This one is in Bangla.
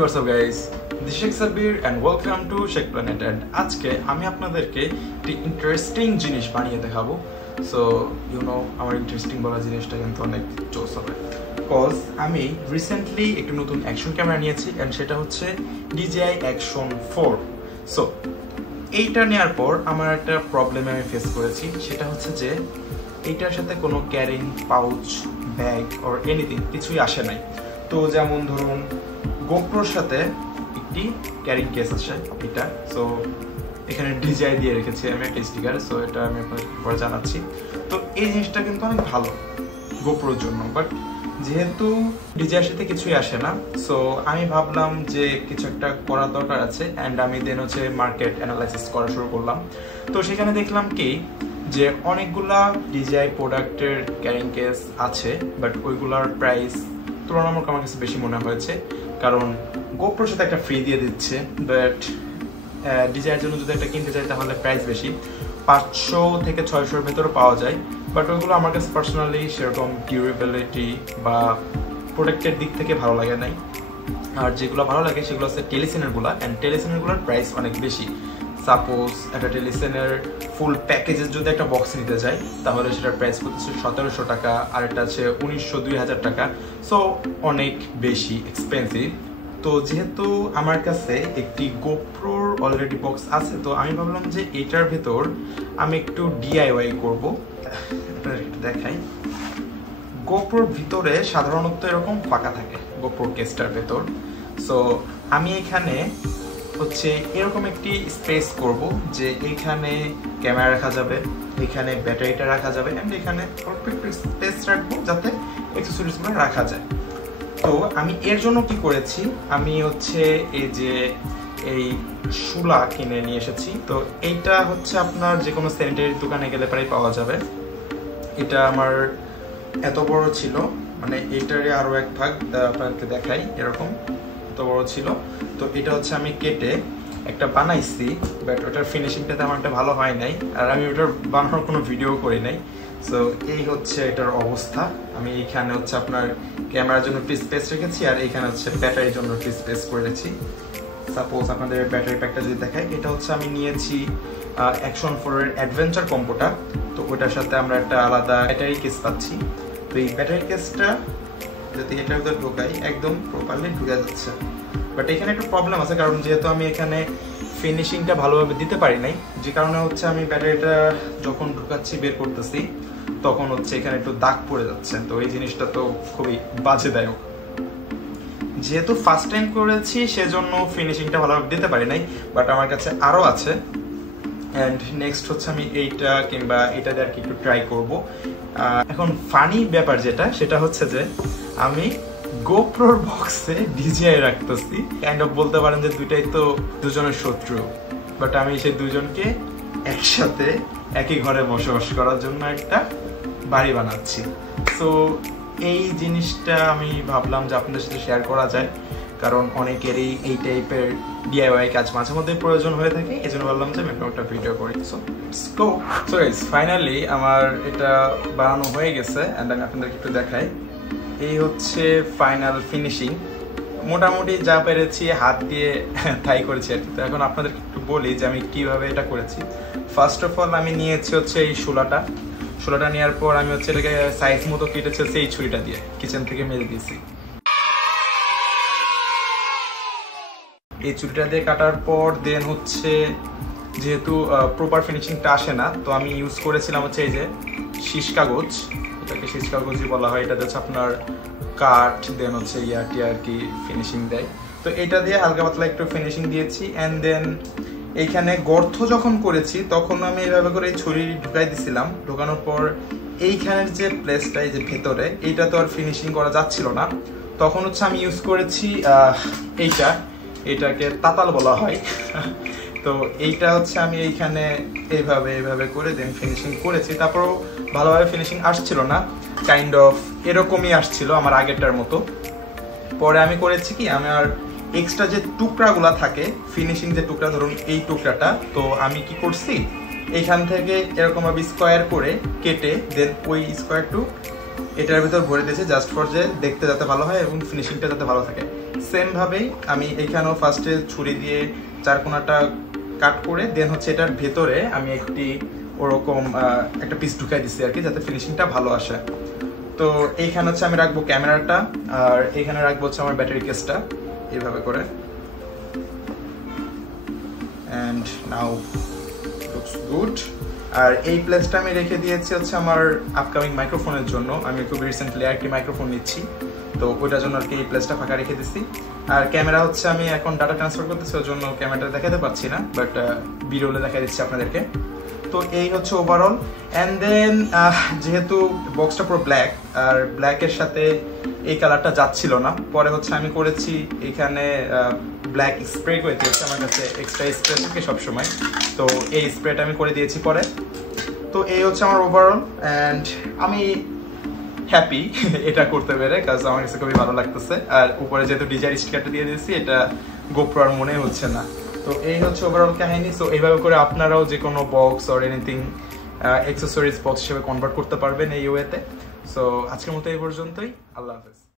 what's up guys? This is Sheikh Sabir and welcome to Sheikh Planet and আজকে আমি আপনাদেরকে একটি ইন্টারেস্টিং জিনিস বানিয়ে দেখাবো। সো আমার ইন্টারেস্টিং বলা জিনিসটা কিন্তু অনেক জোস হবে। কজ আমি রিসেন্টলি একটি নতুন অ্যাকশন ক্যামেরা নিয়েছি এন্ড সেটা হচ্ছে DJI Action 4। সো এইটা নেওয়ার পর আমার একটা প্রবলেম আমি ফেস করেছি, সেটা হচ্ছে যে এইটার সাথে কোনো carrying pouch, bag or anything কিছুই আসে নাই। তো যেমন ধরুন গোপ্রোর সাথে একটি ক্যারিং কেস আছে এটা, সো এখানে DJI দিয়ে রেখেছি আমি একটা স্টিকার, সো এটা আমি আপনাদের পরে জানাচ্ছি। তো এই জিনিসটা কিন্তু অনেক ভালো গোপ্রোর জন্য, বাট যেহেতু DJI সাথে কিছুই আসে না, সো আমি ভাবলাম যে কিছু একটা করার দরকার আছে অ্যান্ড আমি দেন হচ্ছে মার্কেট অ্যানালাইসিস করা শুরু করলাম। তো সেখানে দেখলাম কি যে অনেকগুলা DJI প্রোডাক্টের ক্যারিং কেস আছে, বাট ওইগুলার প্রাইস তুলনামূলক আমার কাছে বেশি মনে হয়েছে, কারণ গোপ্রোর সাথে একটা ফ্রি দিয়ে দিচ্ছে, বাট DJIর জন্য যদি একটা কিনতে চাই তাহলে প্রাইস বেশি, 500 থেকে 600-র ভেতরে পাওয়া যায়। বাট ওইগুলো আমার কাছে পার্সোনালি সেরকম ডিউরেবিলিটি বা প্রোডাক্টের দিক থেকে ভালো লাগে নাই। আর যেগুলো ভালো লাগে সেগুলো হচ্ছে টেলিসিনেরগুলো, অ্যান্ড টেলিসিনেরগুলোর প্রাইস অনেক বেশি। সাপোজ একটা টেলিসিনের ফুল প্যাকেজের যদি একটা বক্স নিতে যাই তাহলে সেটার প্রাইস করতেছে 1700 টাকা, আর এটা আছে 1900-2000 টাকা, সো অনেক বেশি এক্সপেন্সিভ। তো যেহেতু আমার কাছে একটি গোপ্রোর অলরেডি বক্স আছে, তো আমি ভাবলাম যে এটার ভেতর আমি একটু DIY করব। একটু দেখাই, গোপ্রোর ভিতরে সাধারণত এরকম ফাঁকা থাকে গোপ্রোর কেসটার ভেতর। সো আমি এখানে হচ্ছে এরকম একটি স্পেস করব যে এখানে ক্যামেরা রাখা যাবে, এখানে ব্যাটারিটা রাখা যাবে, অ্যান্ড এখানে অল্প একটু স্পেস রাখবো যাতে অ্যাক্সেসরিজগুলো রাখা যায়। তো আমি এর জন্য কি করেছি, আমি হচ্ছে এই শুলা কিনে নিয়ে এসেছি। তো এইটা হচ্ছে আপনার যে কোনো স্যানিটারি দোকানে গেলে প্রায় পাওয়া যাবে। এটা আমার এত বড় ছিল, মানে এইটারে আরও এক ভাগ আপনাকে দেখাই, এরকম এত বড় ছিল। তো এটা হচ্ছে আমি কেটে একটা বানাইছি, বাট ওটার ফিনিশিংটা তেমন একটা ভালো হয় নাই, আর আমি ওটার বানানোর কোনো ভিডিও করি নাই। সো এই হচ্ছে এটার অবস্থা। আমি এখানে হচ্ছে আপনার ক্যামেরার জন্য একটি স্পেস রেখেছি, আর এখানে হচ্ছে ব্যাটারির জন্য একটি স্পেস করে রেখেছি। সাপোজ আপনাদের ব্যাটারি প্যাকটা যদি দেখাই, এটা হচ্ছে আমি নিয়েছি Action 4-এর অ্যাডভেঞ্চার কম্বোটা। তো ওটার সাথে আমরা একটা আলাদা ব্যাটারি কেস পাচ্ছি। তো এই ব্যাটারি কেসটা যদি এটার ভিতরে ঢোকাই একদম প্রপারলি ঢুকে যাচ্ছে, বাট এখানে একটু প্রবলেম আছে, কারণ যেহেতু আমি এখানে ফিনিশিংটা ভালোভাবে দিতে পারি নাই, যে কারণে হচ্ছে আমি ব্যাটারিটা যখন ঢুকাচ্ছি বের করতেছি তখন হচ্ছে এখানে একটু দাগ পড়ে যাচ্ছে। তো এই জিনিসটা তো খুবই বাজেদায়ক। যেহেতু ফার্স্ট টাইম করেছি সেজন্য ফিনিশিংটা ভালোভাবে দিতে পারি নাই, বাট আমার কাছে আরও আছে। অ্যান্ড নেক্সট হচ্ছে আমি এইটা কিংবা এটা দিয়ে আর কি একটু ট্রাই করবো। এখন ফানি ব্যাপার যেটা, সেটা হচ্ছে যে আমি গোপ্রোর বক্সে DJI রাখতেছি। কাইন্ড অফ বলতে পারেন যে দুইটাই তো দুজনের শত্রু, বাট আমি সেই দুজনকে একসাথে একই ঘরে বসবাস করার জন্য একটা বাড়ি বানাচ্ছি। সো এই জিনিসটা আমি ভাবলাম যে আপনাদের সাথে শেয়ার করা যায়, কারণ অনেকেরই এই টাইপের DIY কাজ মাঝে মধ্যে প্রয়োজন হয়ে থাকে, এই জন্য ভাবলাম যে আমি একটা ভিডিও করি। So let's go. So guys, finally আমার এটা বানানো হয়ে গেছে, অ্যান্ড আমি আপনাদেরকে একটু দেখাই। এই হচ্ছে ফাইনাল ফিনিশিং। মোটামুটি যা পেরেছি হাত দিয়ে তাই করেছি আর কি। তো এখন আপনাদেরকে একটু বলি যে আমি কিভাবে এটা করেছি। ফার্স্ট অফ অল আমি নিয়েছি হচ্ছে এই শুলাটা নেওয়ার পর আমি হচ্ছে এটাকে সাইজ মতো কেটেছি এই ছুরিটা দিয়ে, কিচেন থেকে মেরে দিয়েছি। এই ছুরিটা দিয়ে কাটার পর দেন হচ্ছে যেহেতু প্রপার ফিনিশিংটা আসে না, তো আমি ইউজ করেছিলাম হচ্ছে এই যে শীষ কাগজ, এটাকে শীষ কাগজই বলা হয়। এটা হচ্ছে আপনার কাঠ দেন হচ্ছে ইয়াটি আর কি ফিনিশিং দেয়। তো এটা দিয়ে হালকা পাতলা একটু ফিনিশিং দিয়েছি, অ্যান্ড দেন এইখানে গর্ত যখন করেছি তখন আমি এইভাবে করে এই ছুরি ঢুকাই দিছিলাম। ঢোকানোর পর এইখানের যে প্লেসটা, এই যে ভেতরে, এইটা তো আর ফিনিশিং করা যাচ্ছিল না, তখন হচ্ছে আমি ইউজ করেছি এটাকে তাতাল বলা হয়। তো এইটা হচ্ছে আমি এইখানে এইভাবে করে দেন ফিনিশিং করেছি। তারপরও ভালোভাবে ফিনিশিং আসছিল না, কাইন্ড অফ এরকমই আসছিল আমার আগেরটার মতো। পরে আমি করেছি কি, আমার এক্সট্রা যে টুকরাগুলা থাকে, ফিনিশিং যে টুকরা, ধরুন এই টুকরাটা, তো আমি কি করছি এইখান থেকে এরকমভাবে স্কোয়ার করে কেটে দেন ওই স্কোয়ার টু এটার ভিতর ভরে দিয়েছি, জাস্ট ফর যে দেখতে যাতে ভালো হয় এবং ফিনিশিংটা যাতে ভালো থাকে। সেম ভাবেই আমি এখানেও ফার্স্টে ছুরি দিয়ে চার কোণাটা কাট করে দেন হচ্ছে এটার ভেতরে আমি একটি ওরকম একটা পিস ঢুকাই দিচ্ছি আর কি, যাতে ফিনিশিংটা ভালো আসে। তো এইখানে হচ্ছে আমি রাখবো ক্যামেরাটা, আর এইখানে রাখবো হচ্ছে আমার ব্যাটারি কেসটা এইভাবে করে। And now looks good. আর এই প্লেসটা আমি রেখে দিয়েছি হচ্ছে আমার আপকামিং মাইক্রোফোনের জন্য। আমি খুব রিসেন্টলি আরেকটি মাইক্রোফোন নিচ্ছি, তো ওইটার জন্য আর কি এই প্লেসটা ফাঁকা রেখে দিচ্ছি। আর ক্যামেরা হচ্ছে আমি এখন ডাটা ট্রান্সফার করতেছি, ওর জন্য ক্যামেরাটা দেখাতে পারছি না, বাট ভিডিওতে দেখা দিচ্ছি আপনাদেরকে। তো এই হচ্ছে ওভারঅল। অ্যান্ড দেন যেহেতু বক্সটা পুরো ব্ল্যাক, আর ব্ল্যাকের সাথে এই কালারটা যাচ্ছিল না, পরে হচ্ছে আমি করেছি এখানে ব্ল্যাক স্প্রে করে দিয়েছি। আমার কাছে এক্সট্রা স্প্রে থাকে সবসময়, তো এই স্প্রেটা আমি করে দিয়েছি পরে। তো এই হচ্ছে আমার ওভারঅল, অ্যান্ড আমি হ্যাপি এটা করতে পেরে, কাজ আমার কাছে খুবই ভালো লাগতেছে। আর উপরে যেহেতু ডিজাইন স্টিকারটা দিয়ে দিয়েছি, এটা গোপ্রো আর মনে হচ্ছে না। তো এই হচ্ছে ওভারঅল কাহিনী। সো এইভাবে করে আপনারাও যে কোনো box or anything accessories box হিসেবে কনভার্ট করতে পারবেন এই ওয়েতে। সো আজকের মতো এই পর্যন্তই, আল্লাহ হাফেজ।